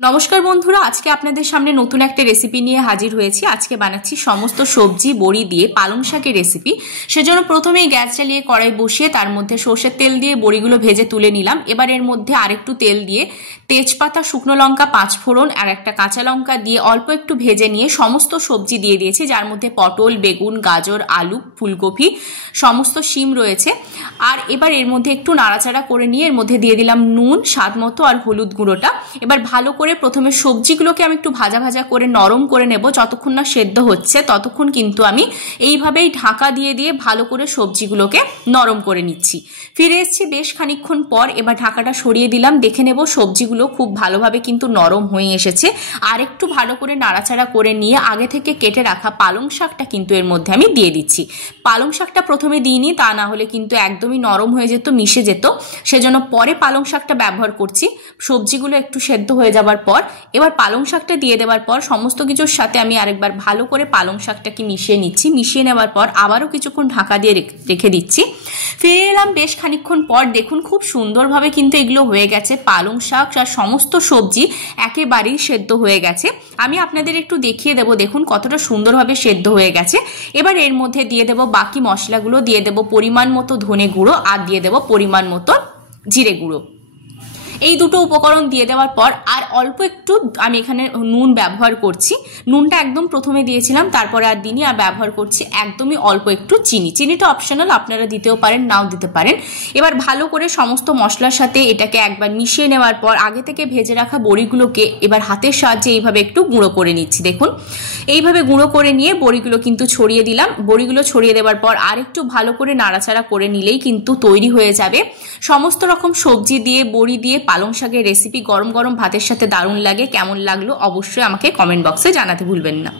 নমস্কার বন্ধুরা, আজকে আপনাদের সামনে নতুন একটা রেসিপি নিয়ে হাজির হয়েছি। আজকে বানাচ্ছি সমস্ত সবজি বড়ি দিয়ে পালং শাকের রেসিপি। সেজন্য প্রথমেই গ্যাস জ্বালিয়ে কড়াই বসিয়ে তার মধ্যে সর্ষের তেল দিয়ে বড়িগুলো ভেজে তুলে নিলাম। এবার এর মধ্যে আরেকটু তেল দিয়ে তেজপাতা, শুকনো লঙ্কা, 5 ফোড়ন আর একটা কাঁচা লঙ্কা দিয়ে অল্প একটু ভেজে নিয়ে সমস্ত সবজি দিয়ে দিয়েছি, যার মধ্যে পটল, বেগুন, গাজর, আলু, ফুলকপি, সমস্ত শিম রয়েছে। আর এবার এর মধ্যে একটু নাড়াচাড়া করে নিয়ে এর মধ্যে দিয়ে দিলাম নুন স্বাদ মতো আর হলুদ গুঁড়োটা। এবার ভালো করে প্রথমে সবজিগুলোকে আমি একটু ভাজা ভাজা করে নরম করে নেব। যতক্ষণ না সেদ্ধ হচ্ছে ততক্ষণ কিন্তু আমি এইভাবেই ঢাকা দিয়ে দিয়ে ভালো করে সবজিগুলোকে নরম করে নিচ্ছি। ফিরে এসেছি বেশ খানিকক্ষণ পর। এবার ঢাকাটা সরিয়ে দিলাম, দেখে নেব সবজিগুলো খুব ভালোভাবে কিন্তু নরম হয়ে এসেছে। আর একটু ভালো করে নাড়াচাড়া করে নিয়ে আগে থেকে কেটে রাখা পালং শাকটা কিন্তু এর মধ্যে আমি দিয়ে দিচ্ছি। পালং শাকটা প্রথমে দিইনি, তা না হলে কিন্তু একদমই নরম হয়ে যেত, মিশে যেত। সেজন্য পরে পালং শাকটা ব্যবহার করছি। সবজিগুলো একটু সেদ্ধ হয়ে যাবার পর এবার পালং শাকটা দিয়ে দেওয়ার পর সমস্ত কিছুর সাথে আমি আরেকবার ভালো করে পালং শাকটাকে মিশিয়ে নিচ্ছি। মিশিয়ে নেওয়ার পর আবারও কিছুক্ষণ ঢাকা দিয়ে রেখে দিচ্ছি। ফিরে এলাম বেশ খানিকক্ষণ পর। দেখুন খুব সুন্দরভাবে কিন্তু এগুলো হয়ে গেছে। পালং শাক আর সমস্ত সবজি একেবারেই সেদ্ধ হয়ে গেছে। আমি আপনাদের একটু দেখিয়ে দেবো, দেখুন কতটা সুন্দরভাবে সেদ্ধ হয়ে গেছে। এবার এর মধ্যে দিয়ে দেবো বাকি মশলাগুলো, দিয়ে দেবো পরিমাণ মতো ধনে গুঁড়ো আর দিয়ে দেবো পরিমাণ মতো জিরে গুঁড়ো। এই দুটো উপকরণ দিয়ে দেওয়ার পর আর অল্প একটু আমি এখানে নুন ব্যবহার করছি। নুনটা একদম প্রথমে দিয়েছিলাম, তারপরে আর দিনই। আর ব্যবহার করছি একদমই অল্প একটু চিনি। চিনিটা অপশনাল, আপনারা দিতেও পারেন, নাও দিতে পারেন। এবার ভালো করে সমস্ত মশলার সাথে এটাকে একবার মিশিয়ে নেওয়ার পর আগে থেকে ভেজে রাখা বড়িগুলোকে এবার হাতের সাহায্যে এইভাবে একটু গুঁড়ো করে নিচ্ছি। দেখুন এইভাবে গুঁড়ো করে নিয়ে বড়িগুলো কিন্তু ছড়িয়ে দিলাম। বড়িগুলো ছড়িয়ে দেওয়ার পর আর একটু ভালো করে নাড়াচাড়া করে নিলেই কিন্তু তৈরি হয়ে যাবে সমস্ত রকম সবজি দিয়ে বড়ি দিয়ে পালং শাকের রেসিপি। গরম গরম ভাতের সাথে দারুণ লাগে। কেমন লাগলো অবশ্যই আমাকে কমেন্ট বক্সে জানাতে ভুলবেন না।